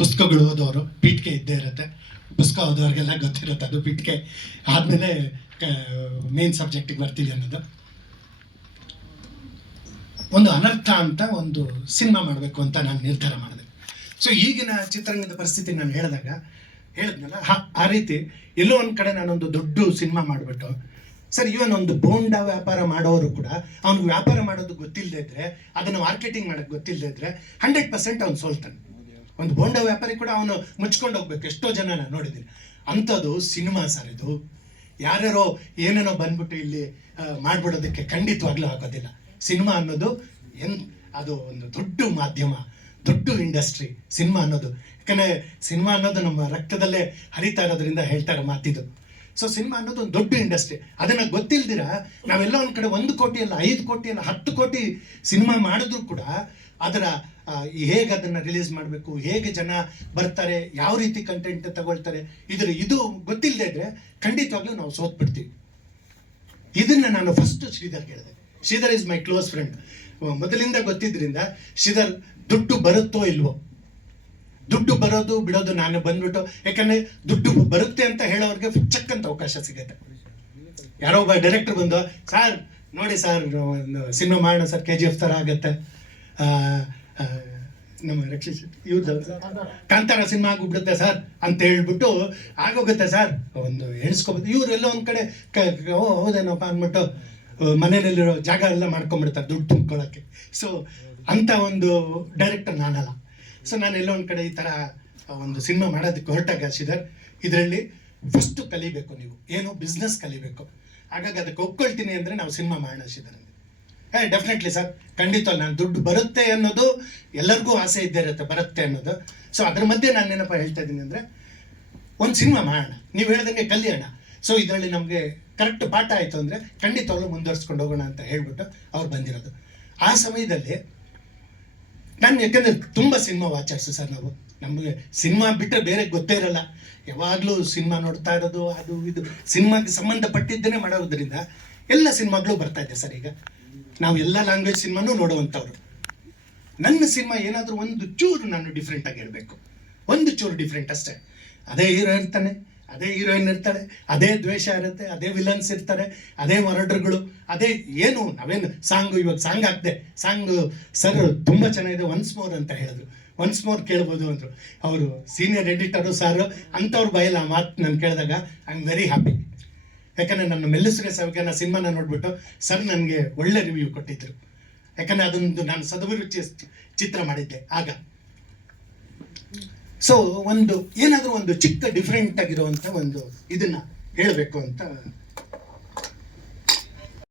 ಪುಸ್ತಕಗಳು ಓದೋರು ಪೀಠಿಕೆ ಇದ್ದೇ ಇರುತ್ತೆ. ಪುಸ್ತಕ ಓದೋರಿಗೆಲ್ಲ ಗೊತ್ತಿರುತ್ತೆ, ಅದು ಪೀಠಿಕೆ ಆದಮೇಲೆ ಮೇನ್ ಸಬ್ಜೆಕ್ಟಿಗೆ ಬರ್ತೀವಿ ಅನ್ನೋದು. ಒಂದು ಅನರ್ಥ ಅಂತ ಒಂದು ಸಿನಿಮಾ ಮಾಡಬೇಕು ಅಂತ ನಾನು ನಿರ್ಧಾರ ಮಾಡಿದೆ. ಸೊ ಈಗಿನ ಚಿತ್ರರಂಗದ ಪರಿಸ್ಥಿತಿ ನಾನು ಹೇಳಿದಾಗ, ಹೇಳಿದ್ನಲ್ಲ ಆ ರೀತಿ ಎಲ್ಲೋ ಒಂದು ಕಡೆ ನಾನೊಂದು ದೊಡ್ಡ ಸಿನಿಮಾ ಮಾಡಿಬಿಟ್ಟು, ಸರ್ ಇವನ್ ಒಂದು ಬೋಂಡ ವ್ಯಾಪಾರ ಮಾಡೋರು ಕೂಡ, ಅವ್ನಿಗೆ ವ್ಯಾಪಾರ ಮಾಡೋದು ಗೊತ್ತಿಲ್ಲದೆ ಇದ್ರೆ, ಅದನ್ನು ಮಾರ್ಕೆಟಿಂಗ್ ಮಾಡೋಕ್ಕೆ ಗೊತ್ತಿಲ್ಲದೆ ಇದ್ರೆ ಹಂಡ್ರೆಡ್ ಪರ್ಸೆಂಟ್ ಅವ್ನು ಸೋಲ್ತಾನೆ. ಒಂದು ಬೋಂಡ ವ್ಯಾಪಾರಿ ಕೂಡ ಅವನು ಮುಚ್ಕೊಂಡು ಹೋಗ್ಬೇಕು. ಎಷ್ಟೋ ಜನ ನಾನು ನೋಡಿದ್ದೀನಿ. ಅಂಥದ್ದು ಸಿನಿಮಾ ಸರ್ ಇದು. ಯಾರ್ಯಾರೋ ಏನೇನೋ ಬಂದ್ಬಿಟ್ಟು ಇಲ್ಲಿ ಮಾಡ್ಬಿಡೋದಕ್ಕೆ ಖಂಡಿತವಾಗ್ಲೂ ಆಗೋದಿಲ್ಲ. ಸಿನಿಮಾ ಅನ್ನೋದು ಎನ್, ಅದು ಒಂದು ದೊಡ್ಡ ಮಾಧ್ಯಮ, ದೊಡ್ಡ ಇಂಡಸ್ಟ್ರಿ ಸಿನಿಮಾ ಅನ್ನೋದು. ಯಾಕಂದರೆ ಸಿನಿಮಾ ಅನ್ನೋದು ನಮ್ಮ ರಕ್ತದಲ್ಲೇ ಹರಿತಾ ಇರೋದ್ರಿಂದ ಹೇಳ್ತಾರೆ ಮಾತಿದು. ಸೊ ಸಿನಿಮಾ ಅನ್ನೋದು ಒಂದು ದೊಡ್ಡ ಇಂಡಸ್ಟ್ರಿ. ಅದನ್ನ ಗೊತ್ತಿಲ್ದಿರ ನಾವೆಲ್ಲ ಒಂದು ಕಡೆ ಒಂದು ಕೋಟಿ ಅಲ್ಲ ಐದು ಕೋಟಿ ಅಲ್ಲ ಹತ್ತು ಕೋಟಿ ಸಿನಿಮಾ ಮಾಡಿದ್ರು ಕೂಡ ಅದರ ಹೇಗೆ ಅದನ್ನ ರಿಲೀಸ್ ಮಾಡಬೇಕು, ಹೇಗೆ ಜನ ಬರ್ತಾರೆ, ಯಾವ ರೀತಿ ಕಂಟೆಂಟ್ ತಗೊಳ್ತಾರೆ, ಇದ್ರ ಇದು ಗೊತ್ತಿಲ್ಲದೆ ಇದ್ರೆ ಖಂಡಿತವಾಗ್ಲೂ ನಾವು ಸೋತ್ಬಿಡ್ತೀವಿ. ಇದನ್ನ ನಾನು ಫಸ್ಟ್ ಶ್ರೀಧರ್ ಹೇಳಿದೆ Sridhar is my close friend ಮೊದಲಿಂದ ಗೊತ್ತಿದ್ರಿಂದ ಶ್ರೀಧರ್ ದುಡ್ಡು ಬರುತ್ತೋ ಇಲ್ವೋ? ದುಡ್ಡು ಬರೋದು ಬಿಡೋದು ನಾನು ಬಂದ್ಬಿಟ್ಟು ಯಾಕಂದ್ರೆ ದುಡ್ಡು ಬರುತ್ತೆ ಅಂತ ಹೇಳೋರಿಗೆ ಚೆಕ್ ಅಂತ ಅವಕಾಶ ಸಿಗುತ್ತೆ. ಯಾರೋ ಒಬ್ಬ ಡೈರೆಕ್ಟರ್ ಬಂದು, ಸರ್, ನೋಡಿ ಸರ್ ಸಿನಿಮಾ ಮಾಡೋಣ ಸರ್ ಕೆ ಜಿ ಎಫ್ ಥರ ಆಗತ್ತೆ. ನಮ್ಮ ರಕ್ಷಿತ್ ಇವ್ರದ್ದು ಕಾಂತಾರ ಸಿನಿಮಾ ಆಗ್ಬಿಡುತ್ತೆ ಸರ್ ಅಂತ ಹೇಳ್ಬಿಟ್ಟು ಆಗೋಗುತ್ತೆ ಸರ್. ಒಂದು ಎಣಿಸ್ಕೊಬೋದು ಇವರೆಲ್ಲ ಒಂದು ಕಡೆ ಓ, ಹೌದೇನಪ್ಪ ಅಂದ್ಬಿಟ್ಟು ಮನೆಯಲ್ಲಿರೋ ಜಾಗ ಎಲ್ಲ ಮಾಡ್ಕೊಂಬಿಡ್ತಾರೆ ದುಡ್ಡು ತುಂಬ್ಕೊಳ್ಳೋಕ್ಕೆ ಸೊ ಅಂಥ ಒಂದು ಡೈರೆಕ್ಟರ್ ನಾನಲ್ಲ. ಸೊ ನಾನು ಎಲ್ಲೋ ಒಂದು ಕಡೆ ಈ ಥರ ಒಂದು ಸಿನಿಮಾ ಮಾಡೋದಕ್ಕೆ ಹೊರಟಾಗ ಸಿದರ್ ಇದರಲ್ಲಿ ಫಸ್ಟು ಕಲಿಬೇಕು ನೀವು. ಏನು ಬಿಸ್ನೆಸ್ ಕಲಿಬೇಕು. ಹಾಗಾಗಿ ಅದಕ್ಕೆ ಒಪ್ಕೊಳ್ತೀನಿ ಅಂದರೆ ನಾವು ಸಿನಿಮಾ ಮಾಡೋಣ ಶ್ರೀಧರ್ ಏ ಡೆಫಿನೆಟ್ಲಿ ಸರ್ ಖಂಡಿತ ನಾನು ದುಡ್ಡು ಬರುತ್ತೆ ಅನ್ನೋದು ಎಲ್ಲರಿಗೂ ಆಸೆ ಇದ್ದೇ ಇರುತ್ತೆ, ಬರುತ್ತೆ ಅನ್ನೋದು. ಸೊ ಅದ್ರ ಮಧ್ಯೆ ನಾನು ಏನಪ್ಪ ಹೇಳ್ತಾ ಇದ್ದೀನಿ ಅಂದರೆ, ಒಂದು ಸಿನಿಮಾ ಮಾಡೋಣ. ನೀವು ಹೇಳ್ದಂಗೆ ಕಲಿಯೋಣ. ಸೊ ಇದರಲ್ಲಿ ನಮಗೆ ಕರೆಕ್ಟ್ ಪಾಠ ಆಯಿತು ಅಂದರೆ ಖಂಡಿತವಾಗ್ಲೂ ಮುಂದುವರ್ಸ್ಕೊಂಡು ಹೋಗೋಣ ಅಂತ ಹೇಳ್ಬಿಟ್ಟು ಅವ್ರು ಬಂದಿರೋದು. ಆ ಸಮಯದಲ್ಲಿ ನಾನು ಯಾಕಂದ್ರೆ ತುಂಬ ಸಿನಿಮಾ ವಾಚರ್ಸು ಸರ್ ನಾವು. ನಮಗೆ ಸಿನಿಮಾ ಬಿಟ್ಟರೆ ಬೇರೆ ಗೊತ್ತೇ ಇರಲ್ಲ. ಯಾವಾಗಲೂ ಸಿನಿಮಾ ನೋಡ್ತಾ ಇರೋದು, ಅದು, ಇದು, ಸಿನಿಮಾಗೆ ಸಂಬಂಧಪಟ್ಟಿದ್ದೇನೆ ಮಾಡೋದ್ರಿಂದ ಎಲ್ಲ ಸಿನಿಮಾಗಳು ಬರ್ತಾ ಇದೆ ಸರ್ ಈಗ. ನಾವು ಎಲ್ಲ ಲ್ಯಾಂಗ್ವೇಜ್ ಸಿನಿಮಾನು ನೋಡುವಂಥವ್ರು. ನನ್ನ ಸಿನಿಮಾ ಏನಾದರೂ ಒಂದು ಚೂರು ನಾನು ಡಿಫ್ರೆಂಟಾಗಿ ಹೇಳಬೇಕು. ಒಂದು ಚೂರು ಡಿಫ್ರೆಂಟ್ ಅಷ್ಟೇ. ಅದೇ ಹೀರೋ ಇರ್ತಾನೆ, ಅದೇ ಹೀರೋಯಿನ್ ಇರ್ತಾಳೆ, ಅದೇ ದ್ವೇಷ ಇರುತ್ತೆ, ಅದೇ ವಿಲನ್ಸ್ ಇರ್ತಾರೆ, ಅದೇ ಮರಡ್ರುಗಳು ಅದೇ ಏನು, ನಾವೇನು ಸಾಂಗು ಇವಾಗ ಸಾಂಗ್ ಹಾಕ್ದೆ ಸಾಂಗ್ ಸರ್ ತುಂಬ ಚೆನ್ನಾಗಿದೆ ಒನ್ಸ್ ಮೋರ್ ಅಂತ ಹೇಳಿದ್ರು. ಒನ್ಸ್ ಮೋರ್ ಕೇಳ್ಬೋದು ಅಂದರು. ಅವರು ಸೀನಿಯರ್ ಎಡಿಟರು ಸಾರು ಅಂಥವ್ರು ಬಯಲ್ಲ ಆ ಮಾತು ನಾನು ಕೇಳಿದಾಗ ಐ ಆಮ್ ವೆರಿ ಹ್ಯಾಪಿ ಯಾಕಂದರೆ ನನ್ನ ಮೆಲ್ಲಿಸುರೆ ಸಾವಿಗೆ ಸಿನಿಮಾನ ನೋಡ್ಬಿಟ್ಟು ಸರ್ ನನಗೆ ಒಳ್ಳೆ ರಿವ್ಯೂ ಕೊಟ್ಟಿದ್ರು. ಯಾಕಂದರೆ ಅದೊಂದು ನಾನು ಸದಭಿರುಚಿ ಚಿತ್ರ ಮಾಡಿದ್ದೆ ಆಗ. ಸೊ ಒಂದು ಏನಾದರೂ ಒಂದು ಚಿಕ್ಕ ಡಿಫ್ರೆಂಟ್ ಆಗಿರುವಂಥ ಒಂದು ಇದನ್ನ ಹೇಳಬೇಕು ಅಂತ